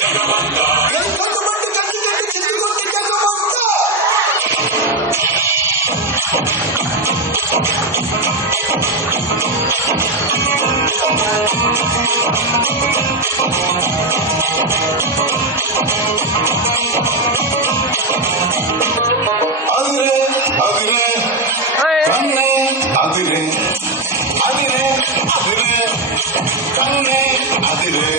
జగమంతా ఎంతమంది కట్టి కట్టి చిట్టుకొట్టి జగమంతా అదిరే అదిరే కన్నే అదిరే అదిరే అదిరే కన్నే అదిరే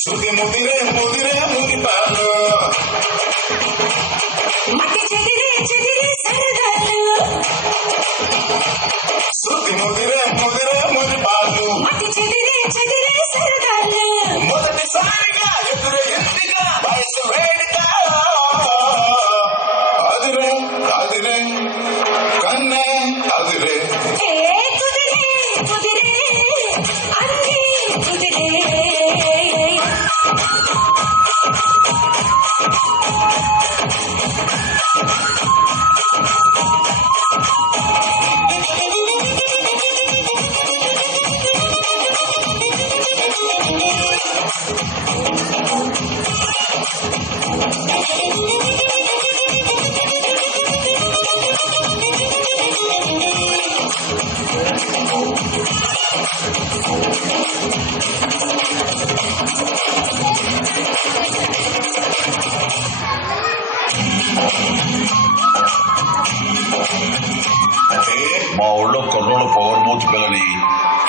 శృతి ముదిరే ముదిరే ముదిపాలు శృతి ముదిరే ముదిరే ముదిపాలు మొదటిసారిగా ఎదురు ఎందిగా వయసు వేడిగా అదిరే అదిరే కన్నే అదిరే మా ఊళ్ళో కుర్రోళ్ళు పొగరబోతు పిల్లని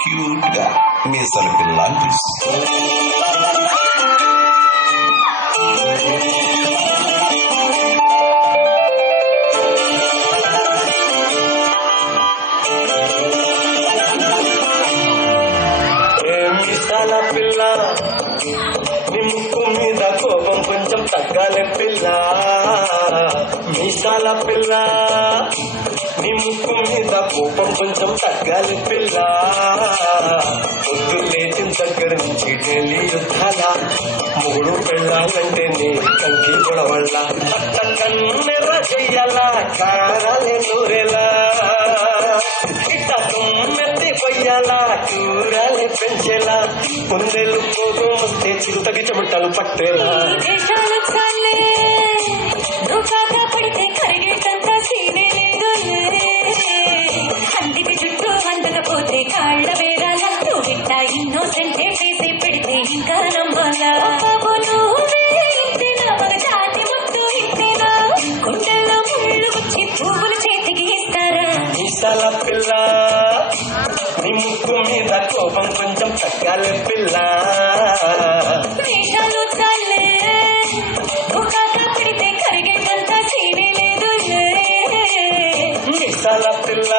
క్యూట్ గా మీసాల పిల్ల అని పిలుస్తుంది. మీసాల పిల్ల నీ ముక్కు మీద కోపం కొంచెం తగ్గాలి పిల్ల. మీసాల పిల్ల నీ ముక్కు మీద కోపం కొంచెం తగ్గాలి పిల్ల. పొద్దు లేచిన దగ్గర నుంచి ఢిల్లీ యుద్ధాల మూడు పెళ్ళాలంటే నీ కంకి గొడవళ్ళ అట్ట కన్నెర చెయ్యాలా కారాలే నూరెలా ఇట్ట తుమ్మెత్తి పొయ్యాలా కూరాలే పెంచేలా ముందెళ్ళు పోతూ వస్తే చిరుతకి చెమటలు పట్టేలా పడితే కరిగేటంత సీనే లేదు అందికి చుట్టూ అందకపోతే కాళ్ళ వేరాల నువ్వు ఇట్టా ఇన్నోసెంటే చేసి పెడితే ఇంకా నమ్మాలా ఇంతేనా మగ జాతి మొత్తం ఇంతేనా గుండెల్లో ముళ్ళు వచ్చి పువ్వులు చేతికి ఇస్తారా. మీసాల పిల్ల నీ ముక్కు మీద కోపం కొంచెం తగ్గాలి పిల్ల. వేషాలు చాలే పడితే కరిగేటంత సీనే లేదు మీసాల పిల్ల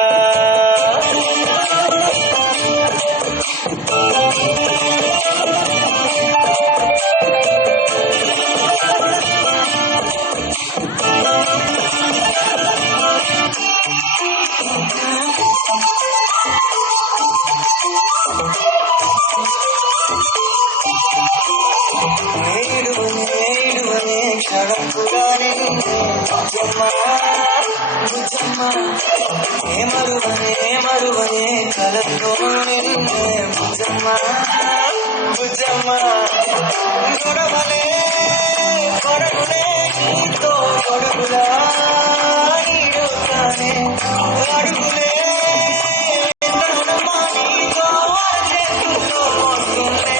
మరువనే కలతోనే బుజ్జమ్మ బుజ్జమ్మ గొడవలే గొడవలే నీతో గొడవలా నీడోతానే అడుగులే నీతో చేతుల్లో వస్తుంటే